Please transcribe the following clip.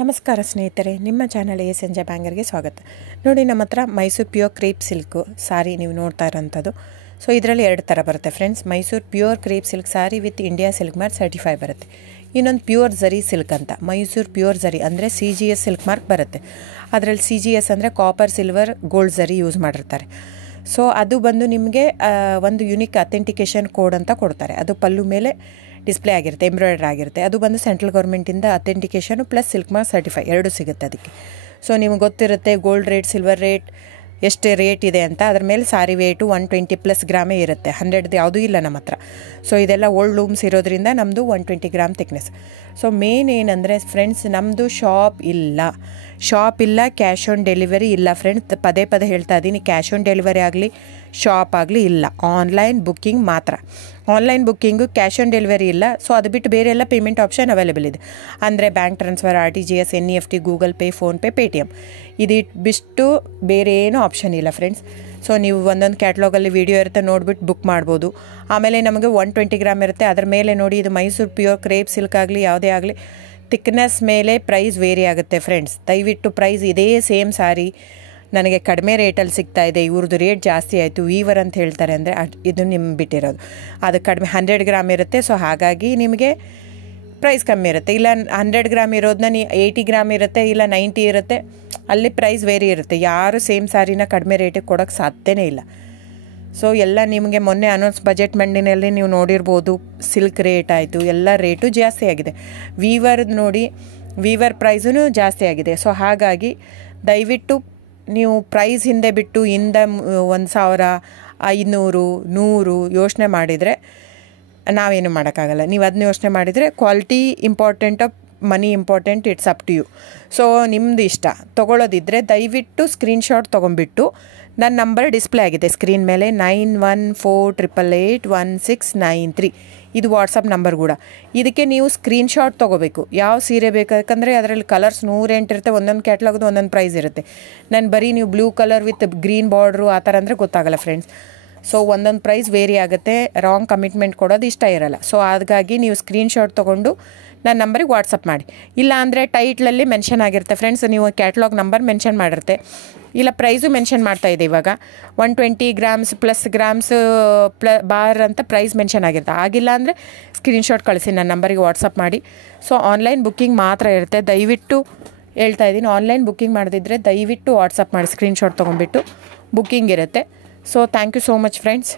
ನಮಸ್ಕಾರ ಸ್ನೇಹಿತರೆ, ನಿಮ್ಮ ಚಾನಲ್ ಎ ಸಂಜೆ ಬ್ಯಾಂಗರ್ಗೆ ಸ್ವಾಗತ. ನೋಡಿ, ನಮ್ಮ ಹತ್ರ ಮೈಸೂರು ಪ್ಯೂರ್ ಕ್ರೇಪ್ ಸಿಲ್ಕು ಸಾರಿ ನೀವು ನೋಡ್ತಾ ಇರೋಂಥದ್ದು. ಸೊ ಇದರಲ್ಲಿ ಎರಡು ಥರ ಬರುತ್ತೆ friends. Mysuru pure crepe silk sorry with India silk mark certify ಬರುತ್ತೆ. ಇನ್ನೊಂದು ಪ್ಯೂರ್ ಝರಿ ಸಿಲ್ಕ್ ಅಂತ, ಮೈಸೂರು ಪ್ಯೂರ್ ಝರಿ ಅಂದರೆ CGS ಸಿಲ್ಕ್ ಮಾರ್ಕ್ ಬರುತ್ತೆ. ಅದರಲ್ಲಿ CGS ಅಂದರೆ ಕಾಪರ್, ಸಿಲ್ವರ್, ಗೋಲ್ಡ್ ಝರಿ ಯೂಸ್ ಮಾಡಿರ್ತಾರೆ. ಸೊ ಅದು ಬಂದು ನಿಮಗೆ ಒಂದು ಯುನಿಕ್ ಅಥೆಂಟಿಕೇಷನ್ ಕೋಡ್ ಅಂತ ಕೊಡ್ತಾರೆ. ಅದು ಪಲ್ಲು ಮೇಲೆ ಡಿಸ್ಪ್ಲೇ ಆಗಿರುತ್ತೆ, ಎಂಬ್ರಾಯ್ಡ್ರಿ ಆಗಿರುತ್ತೆ. ಅದು ಬಂದು ಸೆಂಟ್ರಲ್ ಗೌರ್ಮೆಂಟಿಂದ ಅಥೆಂಟಿಕೇಷನು ಪ್ಲಸ್ ಸಿಲ್ಕ್ ಮಾರ್ಕ್ ಸರ್ಟಿಫೈ ಎರಡೂ ಸಿಗುತ್ತೆ ಅದಕ್ಕೆ. ಸೊ ನಿಮಗೆ ಗೊತ್ತಿರುತ್ತೆ ಗೋಲ್ಡ್ ರೇಟ್, ಸಿಲ್ವರ್ ರೇಟ್ ಎಷ್ಟು ರೇಟ್ ಇದೆ ಅಂತ. ಅದ್ರ ಮೇಲೆ ಸಾರಿ ವೇಟು 120+ ಗ್ರಾಮೇ ಇರುತ್ತೆ, 100 ಯಾವುದೂ ಇಲ್ಲ ನಮ್ಮ ಹತ್ರ. ಸೊ ಇದೆಲ್ಲ ಓಲ್ಡ್ ಲೂಮ್ಸ್ ಇರೋದ್ರಿಂದ ನಮ್ಮದು 120 ಗ್ರಾಮ್ ಥಿಕ್ನೆಸ್. ಸೊ ಮೇನ್ ಏನಂದರೆ ಫ್ರೆಂಡ್ಸ್, ನಮ್ಮದು ಶಾಪ್ ಇಲ್ಲ, ಕ್ಯಾಶ್ ಆನ್ ಡೆಲಿವರಿ ಇಲ್ಲ ಫ್ರೆಂಡ್ಸ್. ಪದೇ ಹೇಳ್ತಾ ಇದ್ದೀನಿ, ಕ್ಯಾಶ್ ಆನ್ ಡೆಲಿವರಿ ಆಗಲಿ ಶಾಪ್ ಆಗಲಿ ಇಲ್ಲ, ಆನ್ಲೈನ್ ಬುಕ್ಕಿಂಗ್ ಮಾತ್ರ. Online booking, cash on delivery ಇಲ್ಲ. ಸೊ ಅದು ಬಿಟ್ಟು ಬೇರೆ ಎಲ್ಲ ಪೇಮೆಂಟ್ ಆಪ್ಷನ್ ಅವೈಲೇಬಲ್ ಇದೆ. ಅಂದರೆ bank transfer, RTGS, NEFT, Google pay, PhonePe, Paytm. ಇದು ಬಿಟ್ಟು ಬೇರೆ ಏನೂ ಆಪ್ಷನ್ ಇಲ್ಲ ಫ್ರೆಂಡ್ಸ್. ಸೊ ನೀವು ಒಂದೊಂದು ಕ್ಯಾಟ್ಲಾಗಲ್ಲಿ ವೀಡಿಯೋ ಇರುತ್ತೆ, ನೋಡಿಬಿಟ್ಟು ಬುಕ್ ಮಾಡ್ಬೋದು. ಆಮೇಲೆ ನಮಗೆ 120 ಗ್ರಾಮ್ ಇರುತ್ತೆ. ಅದರ ಮೇಲೆ ನೋಡಿ, ಇದು ಮೈಸೂರು ಪ್ಯೂರ್ ಕ್ರೇಪ್ ಸಿಲ್ಕ್ ಆಗಲಿ ಯಾವುದೇ ಆಗಲಿ ಥಿಕ್ನೆಸ್ ಮೇಲೆ ಪ್ರೈಸ್ ವೇರಿ ಆಗುತ್ತೆ ಫ್ರೆಂಡ್ಸ್. ದಯವಿಟ್ಟು ಪ್ರೈಸ್ ಇದೇ ಸೇಮ್ ಸಾರಿ ನನಗೆ ಕಡಿಮೆ ರೇಟಲ್ಲಿ ಸಿಗ್ತಾ ಇದೆ, ಇವ್ರದ್ದು ರೇಟ್ ಜಾಸ್ತಿ ಆಯಿತು ವೀವರ್ ಅಂತ ಹೇಳ್ತಾರೆ ಅಂದರೆ ಇದು ನಿಮ್ಮ ಬಿಟ್ಟಿರೋದು. ಅದು ಕಡಿಮೆ 100 ಗ್ರಾಮ್ ಇರುತ್ತೆ. ಸೊ ಹಾಗಾಗಿ ನಿಮಗೆ ಪ್ರೈಸ್ ಕಮ್ಮಿ ಇರುತ್ತೆ. ಇಲ್ಲ 100 ಗ್ರಾಮ್ ಇರೋದನ್ನ 80 ಗ್ರಾಮ್ ಇರುತ್ತೆ, ಇಲ್ಲ 90 ಇರುತ್ತೆ, ಅಲ್ಲಿ ಪ್ರೈಸ್ ವೇರಿ ಇರುತ್ತೆ. ಯಾರು ಸೇಮ್ ಸಾರಿನ ಕಡಿಮೆ ರೇಟಿಗೆ ಕೊಡೋಕ್ಕೆ ಸಾಧ್ಯನೇ ಇಲ್ಲ. ಸೊ ಎಲ್ಲ ನಿಮಗೆ ಮೊನ್ನೆ ಅನೌನ್ಸ್ ಬಜೆಟ್ ಮಂಡಿನಲ್ಲಿ ನೀವು ನೋಡಿರ್ಬೋದು, ಸಿಲ್ಕ್ ರೇಟ್ ಆಯಿತು, ಎಲ್ಲ ರೇಟು ಜಾಸ್ತಿ ಆಗಿದೆ. ವೀವರ್ದು ನೋಡಿ, ವೀವರ್ ಪ್ರೈಸೂ ಜಾಸ್ತಿ ಆಗಿದೆ. ಸೊ ಹಾಗಾಗಿ ದಯವಿಟ್ಟು ನೀವು ಪ್ರೈಸ್ ಹಿಂದೆ ಬಿಟ್ಟು 1,000, 500, 100 ಯೋಚನೆ ಮಾಡಿದರೆ ನಾವೇನು ಮಾಡೋಕ್ಕಾಗಲ್ಲ. ನೀವು ಅದನ್ನ ಯೋಚನೆ ಮಾಡಿದರೆ quality important, money important, it's up to you. So ನಿಮ್ಮದು ಇಷ್ಟ. ತೊಗೊಳ್ಳೋದಿದ್ದರೆ ದಯವಿಟ್ಟು ಸ್ಕ್ರೀನ್ಶಾಟ್ ತೊಗೊಂಬಿಟ್ಟು, ನನ್ನ ನಂಬರ್ ಡಿಸ್ಪ್ಲೇ ಆಗಿದೆ ಸ್ಕ್ರೀನ್ ಮೇಲೆ, 9148881693. ಇದು ವಾಟ್ಸಪ್ ನಂಬರ್ ಕೂಡ. ಇದಕ್ಕೆ ನೀವು ಸ್ಕ್ರೀನ್ಶಾಟ್ ತೊಗೋಬೇಕು. ಯಾವ ಸೀರೆ ಬೇಕು, ಯಾಕಂದರೆ ಅದರಲ್ಲಿ ಕಲರ್ಸ್ 108 ಇರುತ್ತೆ, ಒಂದೊಂದು ಕ್ಯಾಟ್ಲಾಗ್ದು ಒಂದೊಂದು ಪ್ರೈಸ್ ಇರುತ್ತೆ. ನಾನು ಬರೀ ನೀವು blue colour with green border ಆ ಥರ ಅಂದರೆ ಗೊತ್ತಾಗಲ್ಲ ಫ್ರೆಂಡ್ಸ್. ಸೊ ಒಂದೊಂದು ಪ್ರೈಸ್ ವೇರಿ ಆಗುತ್ತೆ, ರಾಂಗ್ ಕಮಿಟ್ಮೆಂಟ್ ಕೊಡೋದು ಇಷ್ಟ ಇರಲ್ಲ. ಸೊ ಹಾಗಾಗಿ ನೀವು ಸ್ಕ್ರೀನ್ಶಾಟ್ ತೊಗೊಂಡು ನನ್ನ ನಂಬರಿಗೆ ವಾಟ್ಸಪ್ ಮಾಡಿ. ಇಲ್ಲ ಅಂದರೆ ಟೈಟ್ಲಲ್ಲಿ ಮೆನ್ಷನ್ ಆಗಿರುತ್ತೆ ಫ್ರೆಂಡ್ಸ್, ನೀವು ಕ್ಯಾಟ್ಲಾಗ್ ನಂಬರ್ ಮೆನ್ಷನ್ ಮಾಡಿರುತ್ತೆ, ಇಲ್ಲ ಪ್ರೈಸು ಮೆನ್ಷನ್ ಮಾಡ್ತಾಯಿದೆ. ಇವಾಗ 120 ಗ್ರಾಮ್ಸ್ ಪ್ಲಸ್ ಗ್ರಾಮ್ಸ್ ಬಾರ್ ಅಂತ ಪ್ರೈಸ್ ಮೆನ್ಷನ್ ಆಗಿರುತ್ತೆ. ಆಗಿಲ್ಲ ಅಂದರೆ ಸ್ಕ್ರೀನ್ಶಾಟ್ ಕಳಿಸಿ, ನನ್ನ ನಂಬರಿಗೆ ವಾಟ್ಸಪ್ ಮಾಡಿ. ಸೊ ಆನ್ಲೈನ್ ಬುಕ್ಕಿಂಗ್ ಮಾತ್ರ ಇರುತ್ತೆ. ದಯವಿಟ್ಟು ಹೇಳ್ತಾ ಇದ್ದೀನಿ, ಆನ್ಲೈನ್ ಬುಕ್ಕಿಂಗ್ ಮಾಡದಿದ್ದರೆ ದಯವಿಟ್ಟು ವಾಟ್ಸಪ್ ಮಾಡಿ, ಸ್ಕ್ರೀನ್ಶಾಟ್ ತೊಗೊಂಡ್ಬಿಟ್ಟು ಬುಕ್ಕಿಂಗ್ ಇರುತ್ತೆ. So thank you so much friends.